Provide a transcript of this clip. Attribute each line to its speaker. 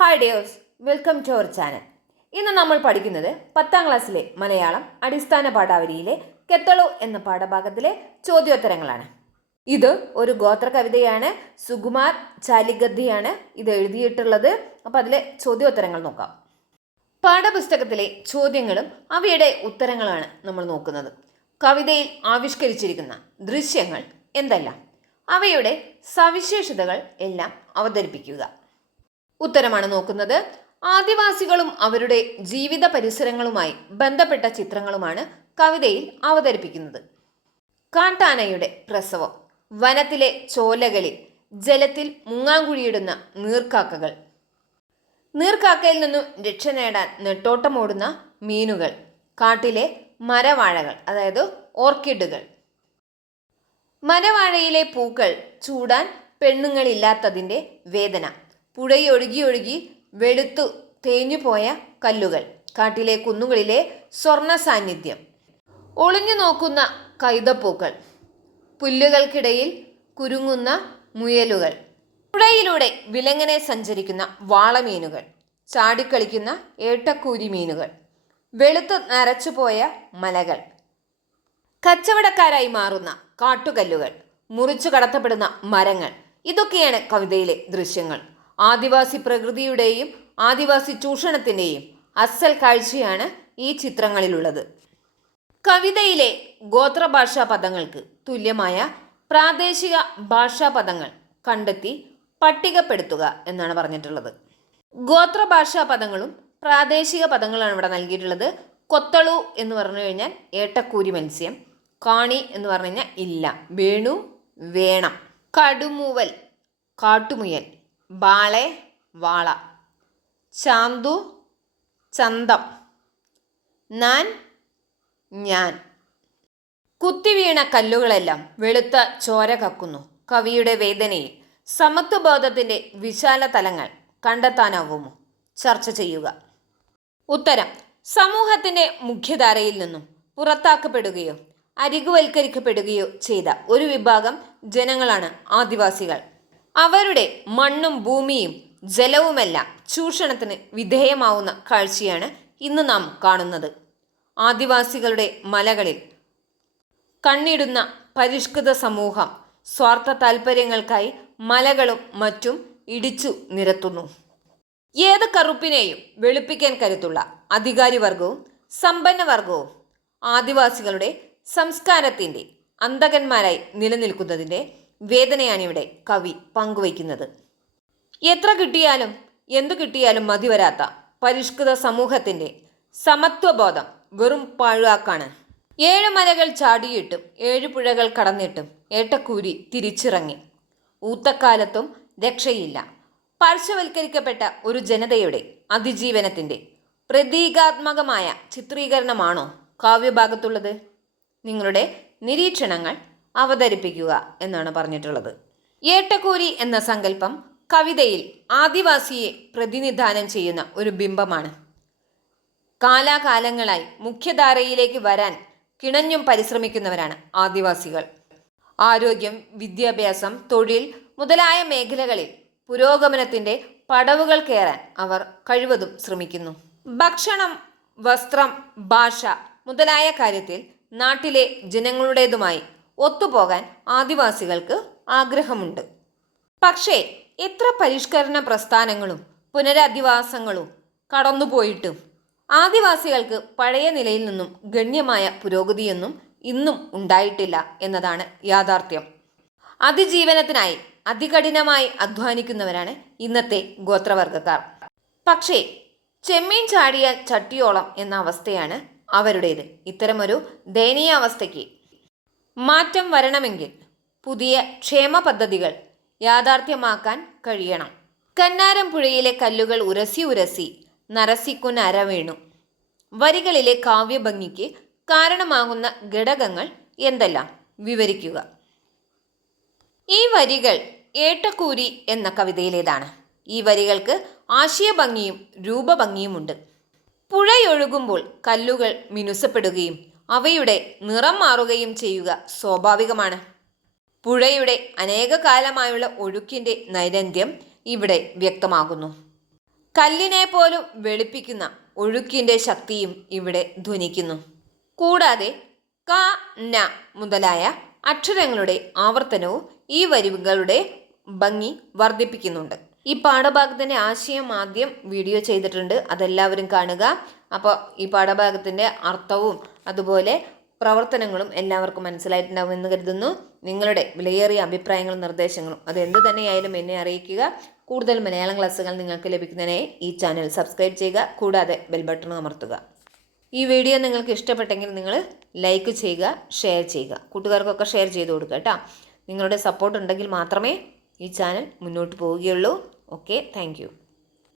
Speaker 1: Hi dears welcome to our channel ഇന്ന് നമ്മൾ പഠിക്കുന്നത് പത്താം ക്ലാസ്സിലെ മലയാളം അടിസ്ഥാന പാഠാവലിയിലെ കെത്തളു എന്ന പാഠഭാഗത്തിലെ ചോദ്യോത്തരങ്ങളാണ്. ഇത് ഒരു ഗോത്ര കവിതയാണ്. സുകുമാർ ചാലിഗദ്ധിയാണ് ഇത് എഴുതിയിട്ടുള്ളത്. അപ്പോൾ അതിലെ ചോദ്യോത്തരങ്ങൾ നോക്കാം. പാഠപുസ്തകത്തിലെ ചോദ്യങ്ങളും അവയുടെ ഉത്തരങ്ങളാണ് നമ്മൾ നോക്കുന്നത്. കവിതയിൽ ആവിഷ്കരിച്ചിരിക്കുന്ന ദൃശ്യങ്ങൾ എന്തെല്ലാം? അവയുടെ സവിശേഷതകൾ എല്ലാം അവതരിപ്പിക്കുക. ഉത്തരമാണ് നോക്കുന്നത്. ആദിവാസികളും അവരുടെ ജീവിത പരിസരങ്ങളുമായി ബന്ധപ്പെട്ട ചിത്രങ്ങളുമാണ് കവിതയിൽ അവതരിപ്പിക്കുന്നത്. കാട്ടാനയുടെ പ്രസവം വനത്തിലെ ചോലകളിൽ ജലത്തിൽ മുങ്ങാങ്കുഴിയിടുന്ന നീർക്കാക്കകൾ. നീർക്കാക്കയിൽ നിന്നും രക്ഷ നേടാൻ നെട്ടോട്ടമോടുന്ന മീനുകൾ കാട്ടിലെ മരവാഴകൾ അതായത് ഓർക്കിഡുകൾ. മരവാഴയിലെ പൂക്കൾ ചൂടാൻ പെണ്ണുങ്ങളില്ലാത്തതിന്റെ വേദന. പുഴയൊഴുകി ഒഴുകി വെളുത്തു തേഞ്ഞുപോയ കല്ലുകൾ. കാട്ടിലെ കുന്നുകളിലെ സ്വർണ സാന്നിധ്യം. ഒളിഞ്ഞു നോക്കുന്ന കൈതപ്പൂക്കൾ. പുല്ലുകൾക്കിടയിൽ കുരുങ്ങുന്ന മുയലുകൾ. പുഴയിലൂടെ വിലങ്ങനെ സഞ്ചരിക്കുന്ന വാളമീനുകൾ. ചാടിക്കളിക്കുന്ന ഏട്ടക്കൂരി മീനുകൾ വെളുത്ത് നരച്ചുപോയ മലകൾ. കച്ചവടക്കാരായി മാറുന്ന കാട്ടുകല്ലുകൾ. മുറിച്ചു കടത്തപ്പെടുന്ന മരങ്ങൾ. ഇതൊക്കെയാണ് കവിതയിലെ ദൃശ്യങ്ങൾ. ആദിവാസി പ്രകൃതിയുടെയും ആദിവാസി ചൂഷണത്തിന്റെയും അസൽ കാഴ്ചയാണ് ഈ ചിത്രങ്ങളിലുള്ളത്. കവിതയിലെ ഗോത്രഭാഷാ പദങ്ങൾക്ക് തുല്യമായ പ്രാദേശിക ഭാഷാ പദങ്ങൾ കണ്ടെത്തി പട്ടികപ്പെടുത്തുക എന്നാണ് പറഞ്ഞിട്ടുള്ളത്. ഗോത്രഭാഷാ പദങ്ങളും പ്രാദേശിക പദങ്ങളാണ് ഇവിടെ നൽകിയിട്ടുള്ളത്. കൊത്തളു എന്ന് പറഞ്ഞു കഴിഞ്ഞാൽ ഏട്ടക്കൂരി മത്സ്യം കാണി എന്ന് പറഞ്ഞു കഴിഞ്ഞാൽ ഇല്ല വേണു വേണം കടുമുവൽ കാട്ടുമുയൽ ബാളെ വാള. ചാന്തു ചന്തം. നാൻ ഞാൻ. കുത്തിവീണ കല്ലുകളെല്ലാം വെളുത്ത ചോര കക്കുന്നു. കവിയുടെ വേദനയിൽ സമത്വബോധത്തിന്റെ വിശാല തലങ്ങൾ കണ്ടെത്താനാവുമോ? ചർച്ച ചെയ്യുക. ഉത്തരം. സമൂഹത്തിന്റെ മുഖ്യധാരയിൽ നിന്നും പുറത്താക്കപ്പെടുകയോ അരികുവൽക്കരിക്കപ്പെടുകയോ ചെയ്ത ഒരു വിഭാഗം ജനങ്ങളാണ് ആദിവാസികൾ. അവരുടെ മണ്ണും ഭൂമിയും ജലവുമെല്ലാം ചൂഷണത്തിന് വിധേയമാവുന്ന കാഴ്ചയാണ് ഇന്ന് നാം കാണുന്നത്. ആദിവാസികളുടെ മലകളിൽ കണ്ണിടുന്ന പരിഷ്കൃത സമൂഹം സ്വാർത്ഥ താൽപ്പര്യങ്ങൾക്കായി മലകളും മറ്റും ഇടിച്ചു നിരത്തുന്നു. ഏത് കറുപ്പിനെയും വെളുപ്പിക്കാൻ കരുത്തുള്ള അധികാരിവർഗവും സമ്പന്നവർഗവും ആദിവാസികളുടെ സംസ്കാരത്തിന്റെ അന്തകന്മാരായി നിലനിൽക്കുന്നതിന്റെ വേദനയാണിവിടെ കവി പങ്കുവയ്ക്കുന്നത്. എത്ര കിട്ടിയാലും എന്തു കിട്ടിയാലും മതിവരാത്ത പരിഷ്കൃത സമൂഹത്തിന്റെ സമത്വബോധം വെറും പാഴാക്കാണ് ഏഴ് മലകൾ ചാടിയിട്ടും ഏഴ് പുഴകൾ കടന്നിട്ടും ഏട്ടക്കൂരി തിരിച്ചിറങ്ങി. ഊത്തക്കാലത്തും രക്ഷയില്ല. പാർശ്വവൽക്കരിക്കപ്പെട്ട ഒരു ജനതയുടെ അതിജീവനത്തിന്റെ പ്രതീകാത്മകമായ ചിത്രീകരണമാണോ കാവ്യഭാഗത്തുള്ളത്? നിങ്ങളുടെ നിരീക്ഷണങ്ങൾ അവതരിപ്പിക്കുക എന്നാണ് പറഞ്ഞിട്ടുള്ളത്. ഏട്ടക്കൂരി എന്ന സങ്കല്പം കവിതയിൽ ആദിവാസിയെ പ്രതിനിധാനം ചെയ്യുന്ന ഒരു ബിംബമാണ്. കാലാകാലങ്ങളായി മുഖ്യധാരയിലേക്ക് വരാൻ കിണഞ്ഞും പരിശ്രമിക്കുന്നവരാണ് ആദിവാസികൾ. ആരോഗ്യം വിദ്യാഭ്യാസം തൊഴിൽ മുതലായ മേഖലകളിൽ പുരോഗമനത്തിന്റെ പടവുകൾ കയറാൻ അവർ കഴിവതും ശ്രമിക്കുന്നു. ഭക്ഷണം വസ്ത്രം ഭാഷ മുതലായ കാര്യത്തിൽ നാട്ടിലെ ജനങ്ങളുടേതുമായി ഒത്തുപോകാൻ ആദിവാസികൾക്ക് ആഗ്രഹമുണ്ട്. പക്ഷേ എത്ര പരിഷ്കരണ പ്രസ്ഥാനങ്ങളും പുനരധിവാസങ്ങളും കടന്നുപോയിട്ടും ആദിവാസികൾക്ക് പഴയ നിലയിൽ നിന്നും ഗണ്യമായ പുരോഗതിയൊന്നും ഇന്നും ഉണ്ടായിട്ടില്ല എന്നതാണ് യാഥാർത്ഥ്യം. അതിജീവനത്തിനായി അതികഠിനമായി അധ്വാനിക്കുന്നവരാണ് ഇന്നത്തെ ഗോത്രവർഗക്കാർ പക്ഷേ ചെമ്മീൻ ചാടിയ ചട്ടിയോളം എന്ന അവസ്ഥയാണ് അവരുടേത്. ഇത്തരമൊരു ദയനീയാവസ്ഥയ്ക്ക് മാറ്റം വരണമെങ്കിൽ പുതിയ ക്ഷേമ പദ്ധതികൾ യാഥാർത്ഥ്യമാക്കാൻ കഴിയണം. കന്നാരം പുഴയിലെ കല്ലുകൾ ഉരസി ഉരസി നരസിക്കുന്നര വീണു വരികളിലെ കാവ്യഭംഗിക്ക് കാരണമാകുന്ന ഘടകങ്ങൾ എന്തെല്ലാം? വിവരിക്കുക. ഈ വരികൾ ഏട്ടക്കൂരി എന്ന കവിതയിലേതാണ്. ഈ വരികൾക്ക് ആശയഭംഗിയും രൂപഭംഗിയുമുണ്ട്. പുഴയൊഴുകുമ്പോൾ കല്ലുകൾ മിനുസപ്പെടുകയും അവയുടെ നിറം മാറുകയും ചെയ്യുക സ്വാഭാവികമാണ്. പുഴയുടെ അനേക കാലമായുള്ള ഒഴുക്കിന്റെ നൈരന്ത്യം ഇവിടെ വ്യക്തമാകുന്നു. കല്ലിനെ പോലും വെളുപ്പിക്കുന്ന ഒഴുക്കിന്റെ ശക്തിയും ഇവിടെ ധ്വനിക്കുന്നു. കൂടാതെ ക ന മുതലായ അക്ഷരങ്ങളുടെ ആവർത്തനവും ഈ വരികളുടെ ഭംഗി വർദ്ധിപ്പിക്കുന്നുണ്ട്. ഈ പാഠഭാഗത്തിന്റെ ആശയം ആദ്യം വീഡിയോ ചെയ്തിട്ടുണ്ട്. അതെല്ലാവരും കാണുക. അപ്പോൾ ഈ പാഠഭാഗത്തിന്റെ അർത്ഥവും അതുപോലെ പ്രവർത്തനങ്ങളും എല്ലാവർക്കും മനസ്സിലായിട്ടുണ്ടാവും എന്ന് കരുതുന്നു. നിങ്ങളുടെ വിലയേറിയ അഭിപ്രായങ്ങളും നിർദ്ദേശങ്ങളും അത് എന്ത് തന്നെയായാലും എന്നെ അറിയിക്കുക. കൂടുതൽ മലയാളം ക്ലാസ്സുകൾ നിങ്ങൾക്ക് ലഭിക്കുന്നതിനായി ഈ ചാനൽ സബ്സ്ക്രൈബ് ചെയ്യുക. കൂടാതെ ബെൽ ബട്ടൺ അമർത്തുക. ഈ വീഡിയോ നിങ്ങൾക്ക് ഇഷ്ടപ്പെട്ടെങ്കിൽ നിങ്ങൾ ലൈക്ക് ചെയ്യുക ഷെയർ ചെയ്യുക. കൂട്ടുകാർക്കൊക്കെ ഷെയർ ചെയ്ത് കൊടുക്കുക കേട്ടോ. നിങ്ങളുടെ സപ്പോർട്ട് ഉണ്ടെങ്കിൽ മാത്രമേ ഈ ചാനൽ മുന്നോട്ട് പോവുകയുള്ളൂ. Okay thank